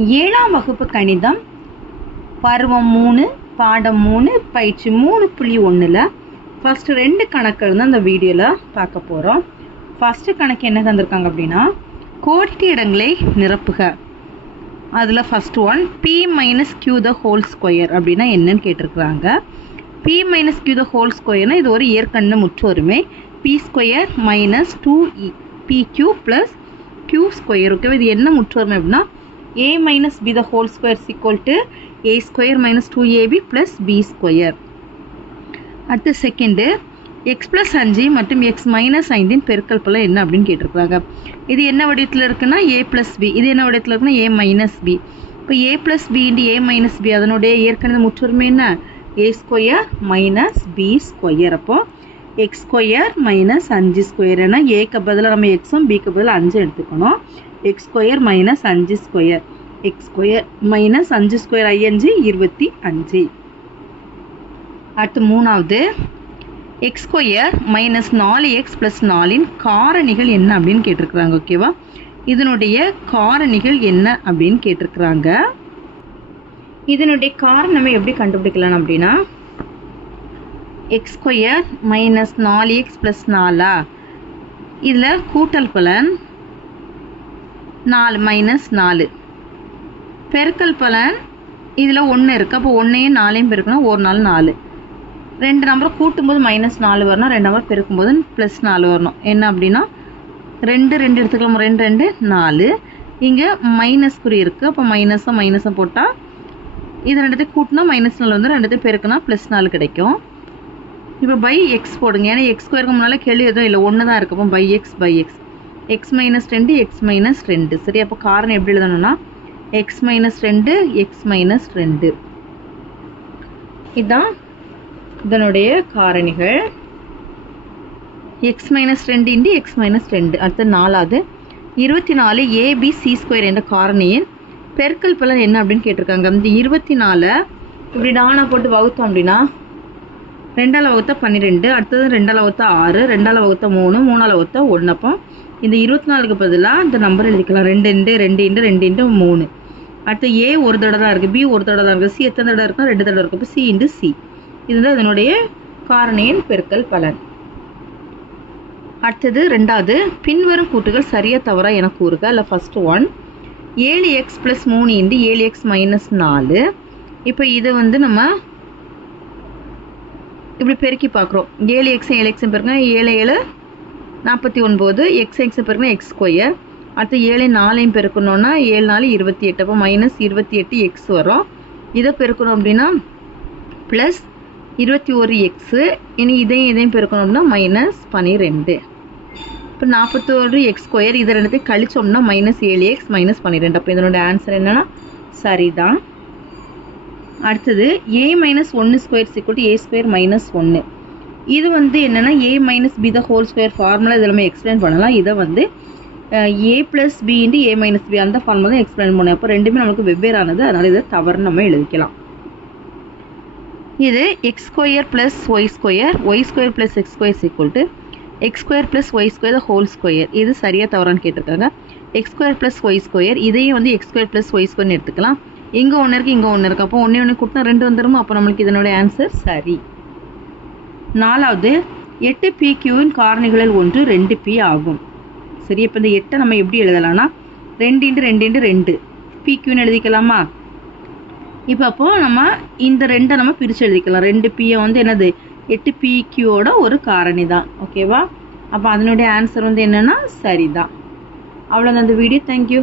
ஏழாம் வகுப்பு கணிதம் பருவம் 3 பாடம் 3 பயிற்சி 3.1ல் ஃபஸ்ட்டு 2 கணக்குகள் தான் இந்த வீடியோவில் பார்க்க போகிறோம். ஃபஸ்ட்டு கணக்கு என்ன தந்திருக்காங்க அப்படின்னா, கோடிட்ட இடங்களை நிரப்புக. அதில் first one p minus q the whole square அப்படின்னா என்னன்னு கேட்டிருக்கிறாங்க. p minus q the whole ஸ்கொயர்னால் இது ஒரு இயற்கணித முற்றொருமை. p square minus 2pq plus q square. ஓகேவா, இது என்ன முற்றொருமை அப்படின்னா a minus b the whole square is equal to a square minus 2ab plus b square. அடுத்து செகண்டு x plus 5 மற்றும் x minus 5 பெருக்கல் பலன் என்ன அப்படின்னு கேட்டிருக்காங்க. இது என்ன வடிவத்தில் இருக்குன்னா a plus b. இது என்ன வடிவத்தில் இருக்குன்னா a minus b. இப்போ a plus b into a minus b அதனுடைய இயற்கணித முற்றொருமை என்ன? a square minus b square. அப்போ x square minus 5 square. ஏன்னா ஏக்கு பதிலாக நம்ம எக்ஸும் பிக்கு பதிலாக 5 எடுத்துக்கணும். x square minus 5 square. x square minus 5 square 5 25. அடுத்து மூணாவது x square minus 4x plus 4 காரணிகள் என்ன அப்படின்னு கேட்டிருக்கிறாங்க. ஓகேவா, இதனுடைய காரணிகள் என்ன அப்படின்னு கேட்டிருக்கிறாங்க. இதனுடைய காரணம் எப்படி கண்டுபிடிக்கலாம் அப்படின்னா, x square minus 4x plus 4 இதில் கூட்டல் பலன் 4 மைனஸ் 4, பெருக்கல் பலன் இதில் 1 இருக்குது. அப்போ 1ஐயும் 4ஐயும் பெருக்கணும், ஒரு நாள் 4. ரெண்டு நம்பரை கூட்டும்போது மைனஸ் 4 வரணும், ரெண்டு நம்பர் பெருக்கும்போது ப்ளஸ் 4 வரணும். என்ன அப்படின்னா 2 எடுத்துக்கலாம், 2 4. இங்கே மைனஸ் குறி இருக்குது. அப்போ மைனஸை போட்டால் இது ரெண்டுத்தையும் கூட்டினா மைனஸ் 4 வந்து ரெண்டுத்தையும் பெருக்குனா ப்ளஸ் 4 கிடைக்கும். இப்போ பை எக்ஸ் போடுங்க. ஏன்னா எக்ஸ் ஸ்கொயருக்கு முன்னால் கேள்வி எதுவும் இல்லை, 1 தான் இருக்குது. அப்போ by X x minus 2 x minus 2. சரி, அப்போ காரணம் எப்படி எழுதணும்னா x minus 2 x minus 2. இதுதான் இதனுடைய காரணிகள். x minus 2 into x minus 2. அடுத்த நாலாவது 24 abc ஸ்கொயர் என்ற காரணியின் பெருக்கல் பலன் என்ன அப்படின்னு கேட்டிருக்காங்க. இந்த 24 இப்படி நானா போட்டு வகுத்தோம் அப்படின்னா 2ஆல் வகுத்தா 12, அடுத்தது 2ஆல் வகுத்தா 6, 2ஆல் வகுத்தா 3, 3ஆல் வகுத்தா 1. அப்போ இந்த 24க்கு பதிலாக இந்த நம்பர் எழுதிக்கலாம், 2 அடுத்து a ஒரு தடவை தான் இருக்குது, b ஒரு தடவை தான் இருக்குது, c எத்தனை தடவை இருக்கும்? 2 தடவை இருக்கும். இப்போ c into c. இதுதான் இதனுடைய காரணியின் பெருக்கல் பலன். அடுத்தது ரெண்டாவது, பின்வரும் கூட்டுகள் சரியா தவறா என கூறுக. இல்லை first one 7x + 3 into 7x - 4. இப்போ இதை நம்ம இப்படி பெருக்கி பார்க்குறோம். 7x 7x பெருக்குனா 7 7 49, x பெருக்குனா x ஸ்கொயர். அடுத்து 7 4 பெருக்கணும்னா 7 4 28. அப்போ மைனஸ் 28x வரும். இதை பெருக்கணும் அப்படின்னா ப்ளஸ் 21x. இனி இதையும் பெருக்கணும் அப்படின்னா மைனஸ் 12. இப்போ 41x ஸ்கொயர். இதை ரெண்டுத்தையும் கழிச்சோம்னா மைனஸ் 7x மைனஸ் 12. அப்போ இதனோட ஆன்சர் என்னன்னா சரிதான். அடுத்தது a minus 1 square = a square minus 1. இது என்னன்னா a minus b the whole square formula இதில் நம்ம எக்ஸ்பிளைன் பண்ணலாம். இதை a plus b into a minus b அந்த ஃபார்முலா தான் எக்ஸ்பிளைன் பண்ணோம். அப்போ ரெண்டுமே நமக்கு வெவ்வேறானது, அதனால் இதை தவறுன்னு நம்ம எழுதிக்கலாம். இது x square plus y square plus x square = x square plus y square the whole square. இது சரியாக தவறான்னு கேட்டிருக்காங்க. x square plus y square, இதையும் x ஸ்கொயர் ப்ளஸ் y ஸ்கொயர்னு எடுத்துக்கலாம். இங்கே 1 இருக்குது, இங்கே 1 இருக்குது. அப்போ 1 கூட்டினா 2 வந்துடுமா? அப்போ நம்மளுக்கு இதனுடைய ஆன்சர் சரி. நாலாவது 8pqவின் காரணிகளில் ஒன்று 2p ஆகும். சரி, இப்போ இந்த 8 நம்ம எப்படி எழுதலாம்னா 2 × 2 × 2 pqன்னு எழுதிக்கலாமா? இப்போ அப்போது நம்ம இந்த 2 நம்ம பிரித்து எழுதிக்கலாம். 2p என்னது 8pqவோட ஒரு காரணி தான். ஓகேவா, அப்போ அதனுடைய ஆன்சர் என்னன்னா சரிதான். அவ்வளோதான் இந்த வீடியோ. தேங்க்யூ.